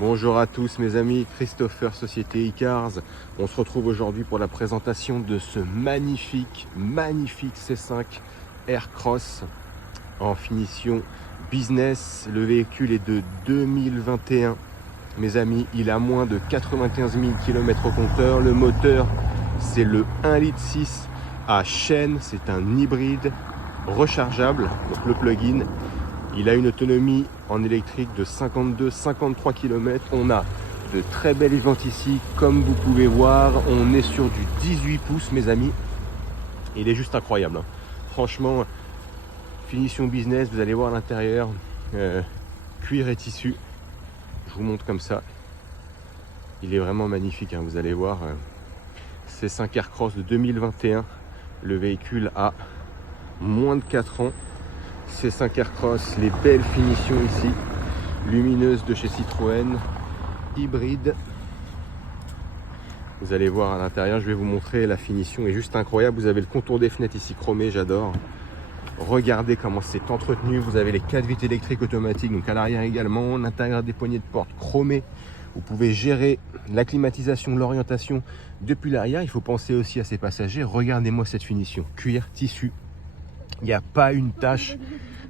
Bonjour à tous mes amis, Christopher, Société Icars. On se retrouve aujourd'hui pour la présentation de ce magnifique C5 Aircross en finition business. Le véhicule est de 2021. Mes amis, il a moins de 95 000 km au compteur. Le moteur, c'est le 1,6 litre à chaîne. C'est un hybride rechargeable, donc le plug-in. Il a une autonomie en électrique de 52-53 km. On a de très belles jantes ici, comme vous pouvez voir. On est sur du 18 pouces, mes amis. Il est juste incroyable, hein. Franchement, finition business, vous allez voir l'intérieur. Cuir et tissu. Je vous montre comme ça. Il est vraiment magnifique, hein. Vous allez voir. C5 Aircross de 2021. Le véhicule a moins de 4 ans. C5 Aircross, les belles finitions ici, lumineuses de chez Citroën, hybride. Vous allez voir à l'intérieur, je vais vous montrer, la finition est juste incroyable. Vous avez le contour des fenêtres ici chromé, j'adore. Regardez comment c'est entretenu. Vous avez les 4 vitres électriques automatiques, donc à l'arrière également, l'intérieur des poignées de porte chromées. Vous pouvez gérer la climatisation, l'orientation depuis l'arrière. Il faut penser aussi à ses passagers. Regardez-moi cette finition, cuir, tissu. Il n'y a pas une tâche.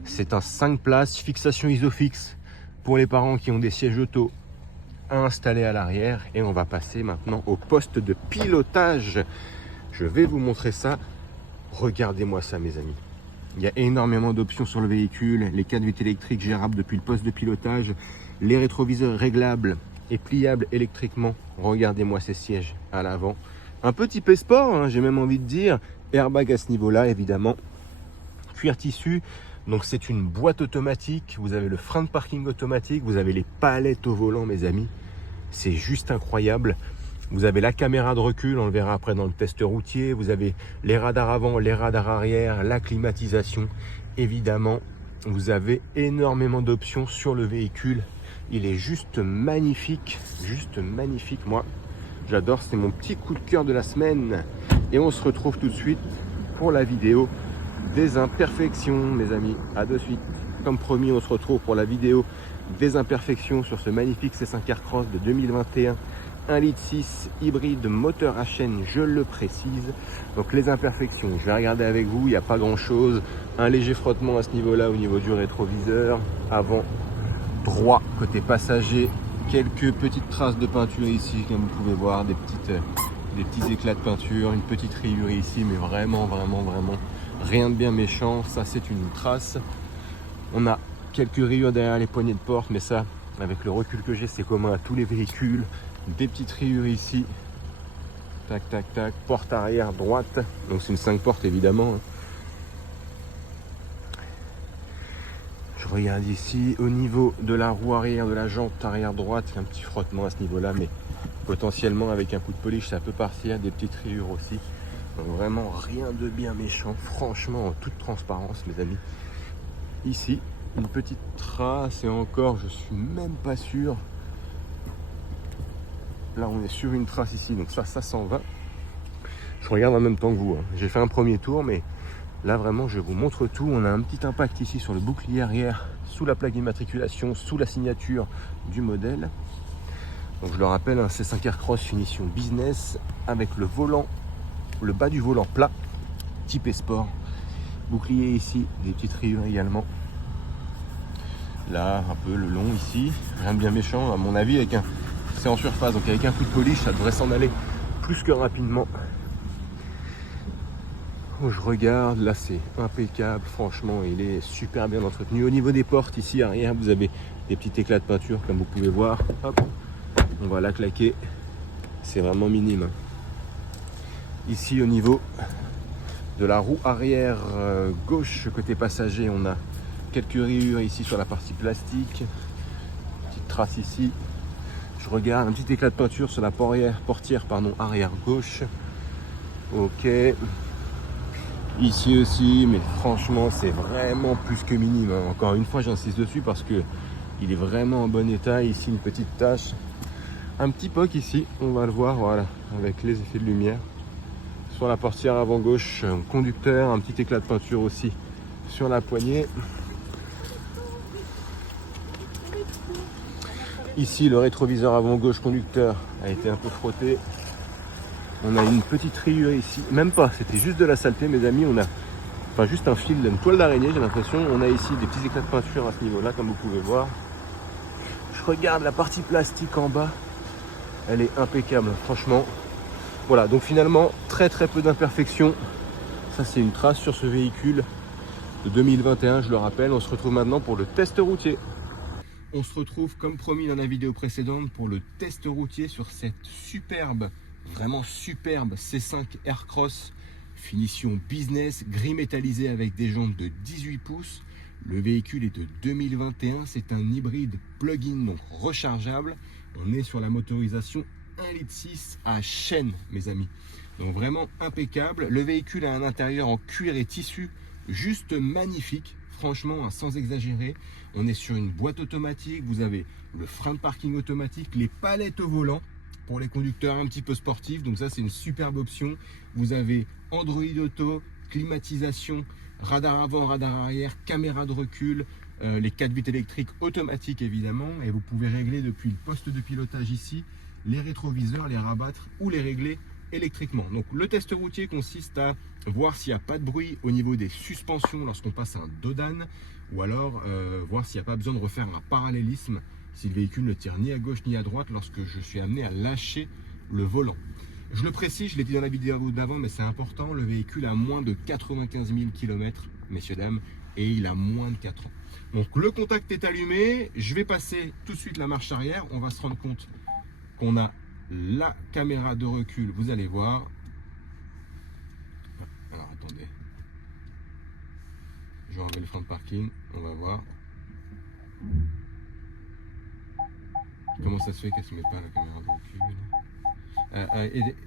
C'est un 5 places, fixation isofix pour les parents qui ont des sièges auto à installer à l'arrière. Et on va passer maintenant au poste de pilotage. Je vais vous montrer ça. Regardez-moi ça, mes amis. Il y a énormément d'options sur le véhicule. Les 4 vitres électriques gérables depuis le poste de pilotage. Les rétroviseurs réglables et pliables électriquement. Regardez-moi ces sièges à l'avant. Un peu typé sport, hein, j'ai même envie de dire. Airbag à ce niveau-là, évidemment. Cuir tissu, donc c'est une boîte automatique. Vous avez le frein de parking automatique. Vous avez les palettes au volant, mes amis. C'est juste incroyable. Vous avez la caméra de recul, on le verra après dans le test routier. Vous avez les radars avant, les radars arrière, la climatisation. Évidemment, vous avez énormément d'options sur le véhicule. Il est juste magnifique, moi j'adore, c'est mon petit coup de cœur de la semaine. Et on se retrouve tout de suite pour la vidéo des imperfections, mes amis. À de suite. Comme promis, on se retrouve pour la vidéo des imperfections sur ce magnifique C5 Aircross de 2021. 1,6 litre hybride, moteur à chaîne, je le précise. Donc les imperfections, je vais regarder avec vous, il n'y a pas grand chose. Un léger frottement à ce niveau-là, au niveau du rétroviseur. Avant droit, côté passager, quelques petites traces de peinture ici, comme vous pouvez voir, des petits éclats de peinture, une petite rayure ici, mais vraiment rien de bien méchant. Ça, c'est une trace. On a quelques rayures derrière les poignées de porte, mais ça, avec le recul que j'ai, c'est commun à tous les véhicules. Des petites rayures ici. Tac, tac, tac. Porte arrière droite. Donc c'est une 5 portes, évidemment. Je regarde ici. Au niveau de la roue arrière, de la jante arrière droite, il y a un petit frottement à ce niveau-là, mais potentiellement, avec un coup de polish, ça peut partir. Des petites rayures aussi. Donc vraiment rien de bien méchant, franchement, en toute transparence, mes amis. Ici, une petite trace, et encore, je suis même pas sûr. Là, on est sur une trace ici, donc ça s'en va. Je regarde en même temps que vous, hein. J'ai fait un premier tour, mais là, vraiment, je vous montre tout. On a un petit impact ici sur le bouclier arrière, sous la plaque d'immatriculation, sous la signature du modèle. Donc, je le rappelle, un C5 Aircross finition business, avec le volant, le bas du volant plat, type sport. Bouclier ici, des petites rayures également. Là, un peu le long ici, rien de bien méchant, à mon avis, c'est en surface, donc avec un coup de polish, ça devrait s'en aller plus que rapidement. Oh, je regarde, là c'est impeccable, franchement, il est super bien entretenu. Au niveau des portes, ici arrière, vous avez des petits éclats de peinture, comme vous pouvez voir. Hop, on va la claquer, c'est vraiment minime. Ici, au niveau de la roue arrière gauche, côté passager, on a quelques rayures ici sur la partie plastique. Petite trace ici. Je regarde un petit éclat de peinture sur la portière arrière gauche. Ok. Ici aussi, mais franchement, c'est vraiment plus que minime, hein. Encore une fois, j'insiste dessus parce que il est vraiment en bon état. Ici, une petite tache. Un petit poc ici, on va le voir, voilà, avec les effets de lumière. Sur la portière avant gauche, un conducteur, un petit éclat de peinture aussi sur la poignée. Ici, le rétroviseur avant gauche conducteur a été un peu frotté. On a une petite rayure ici. Même pas, c'était juste de la saleté, mes amis. On a juste un fil, une toile d'araignée, j'ai l'impression. On a ici des petits éclats de peinture à ce niveau-là, comme vous pouvez voir. Je regarde la partie plastique en bas. Elle est impeccable, franchement. Voilà, donc finalement, très peu d'imperfections. Ça, c'est une trace sur ce véhicule de 2021, je le rappelle. On se retrouve maintenant pour le test routier. On se retrouve comme promis dans la vidéo précédente pour le test routier sur cette superbe, vraiment superbe C5 Aircross, finition business, gris métallisé avec des jantes de 18 pouces. Le véhicule est de 2021, c'est un hybride plug-in, donc rechargeable. On est sur la motorisation 1,6 litre à chaîne, mes amis. Donc vraiment impeccable. Le véhicule a un intérieur en cuir et tissu juste magnifique. Franchement, sans exagérer, on est sur une boîte automatique, vous avez le frein de parking automatique, les palettes au volant pour les conducteurs un petit peu sportifs, donc ça c'est une superbe option. Vous avez Android Auto, climatisation, radar avant, radar arrière, caméra de recul, les 4 vitres électriques automatiques évidemment, et vous pouvez régler depuis le poste de pilotage ici, les rétroviseurs, les rabattre ou les régler électriquement. Donc le test routier consiste à voir s'il n'y a pas de bruit au niveau des suspensions lorsqu'on passe un dodan, ou alors voir s'il n'y a pas besoin de refaire un parallélisme si le véhicule ne tire ni à gauche ni à droite lorsque je suis amené à lâcher le volant. Je le précise, je l'ai dit dans la vidéo d'avant, mais c'est important, le véhicule a moins de 95 000 km, messieurs, dames, et il a moins de 4 ans. Donc le contact est allumé, je vais passer tout de suite la marche arrière, on va se rendre compte qu'on a la caméra de recul, vous allez voir. Alors attendez, je vais enlever le frein de parking, on va voir. Comment ça se fait qu'elle ne se met pas la caméra de recul?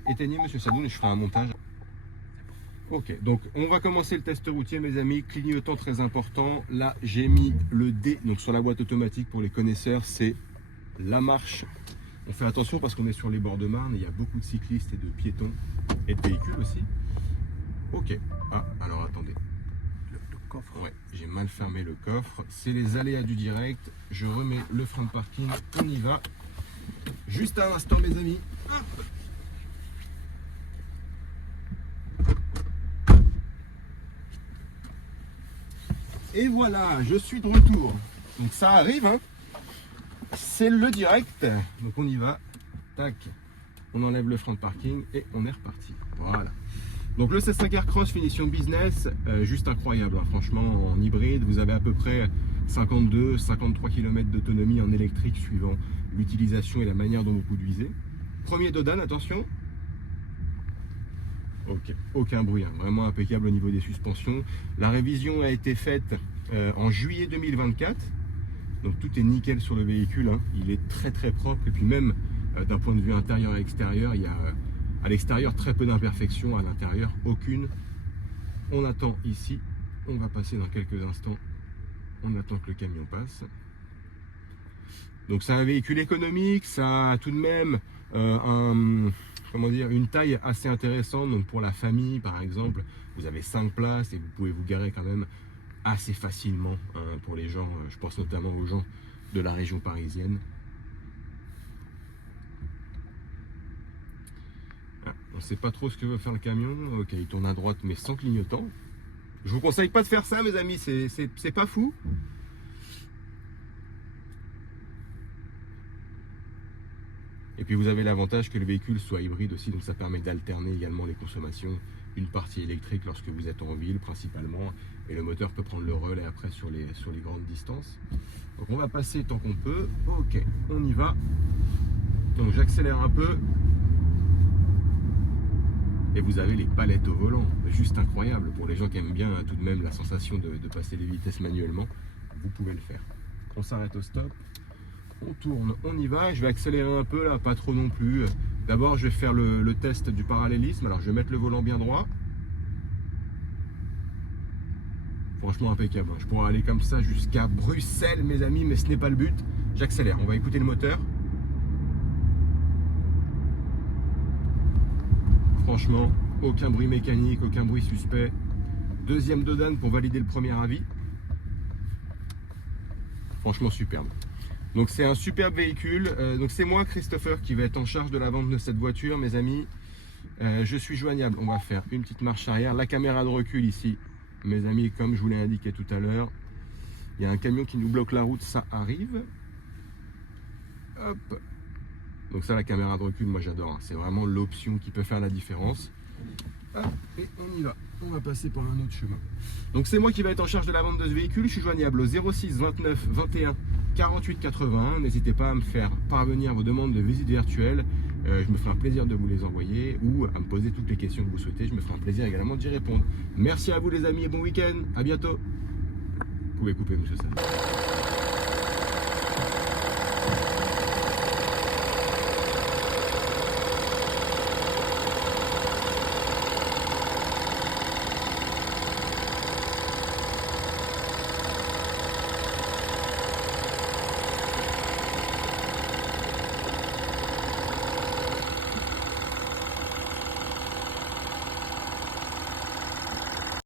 Éteignez monsieur Sadoun et je ferai un montage. Ok, donc on va commencer le test routier, mes amis. Clignotant très important. Là j'ai mis le D, donc sur la boîte automatique pour les connaisseurs, c'est la marche. On fait attention parce qu'on est sur les bords de Marne, il y a beaucoup de cyclistes et de piétons et de véhicules aussi. Ok, alors attendez. Le coffre. Ouais, j'ai mal fermé le coffre. C'est les aléas du direct. Je remets le frein de parking, on y va. Juste un instant, mes amis. Et voilà, je suis de retour. Donc ça arrive, hein. C'est le direct. Donc on y va. Tac. On enlève le frein de parking et on est reparti. Voilà. Donc le C5 Aircross finition business, juste incroyable, hein. Franchement en hybride, vous avez à peu près 52-53 km d'autonomie en électrique suivant l'utilisation et la manière dont vous conduisez. Premier dodan, attention. Ok, aucun bruit, hein. Vraiment impeccable au niveau des suspensions. La révision a été faite en juillet 2024. Donc tout est nickel sur le véhicule, hein. Il est très propre et puis même d'un point de vue intérieur et extérieur, il y a à l'extérieur très peu d'imperfections, à l'intérieur aucune. On attend ici, on va passer dans quelques instants, on attend que le camion passe. Donc c'est un véhicule économique, ça a tout de même une taille assez intéressante. Donc pour la famille par exemple, vous avez 5 places et vous pouvez vous garer quand même assez facilement, hein, pour les gens, je pense notamment aux gens de la région parisienne. On ne sait pas trop ce que veut faire le camion. Ok, il tourne à droite mais sans clignotant. Je vous conseille pas de faire ça, mes amis, c'est pas fou. Et puis vous avez l'avantage que le véhicule soit hybride aussi, donc ça permet d'alterner également les consommations. Une partie électrique lorsque vous êtes en ville principalement, et le moteur peut prendre le relais après sur les grandes distances. Donc on va passer tant qu'on peut. Ok, on y va. Donc j'accélère un peu. Et vous avez les palettes au volant, juste incroyable. Pour les gens qui aiment bien tout de même la sensation de passer les vitesses manuellement, vous pouvez le faire. On s'arrête au stop, on tourne, on y va. Je vais accélérer un peu là, pas trop non plus. D'abord je vais faire le test du parallélisme. Alors je vais mettre le volant bien droit. Franchement impeccable, je pourrais aller comme ça jusqu'à Bruxelles, mes amis, mais ce n'est pas le but. J'accélère, on va écouter le moteur. Franchement, aucun bruit mécanique, aucun bruit suspect. Deuxième dodan pour valider le premier avis. Franchement superbe. Donc c'est un superbe véhicule. Donc c'est moi, Christopher, qui va être en charge de la vente de cette voiture, mes amis. Je suis joignable. On va faire une petite marche arrière. La caméra de recul ici, mes amis, comme je vous l'ai indiqué tout à l'heure. Il y a un camion qui nous bloque la route, ça arrive. Hop. Donc ça, la caméra de recul, moi j'adore. C'est vraiment l'option qui peut faire la différence. Hop, et on y va. On va passer par un autre chemin. Donc c'est moi qui vais être en charge de la vente de ce véhicule. Je suis joignable au 06 29 21 48 81. N'hésitez pas à me faire parvenir vos demandes de visite virtuelle. Je me ferai un plaisir de vous les envoyer ou à me poser toutes les questions que vous souhaitez. Je me ferai un plaisir également d'y répondre. Merci à vous les amis et bon week-end. À bientôt. Vous pouvez couper, monsieur Sam.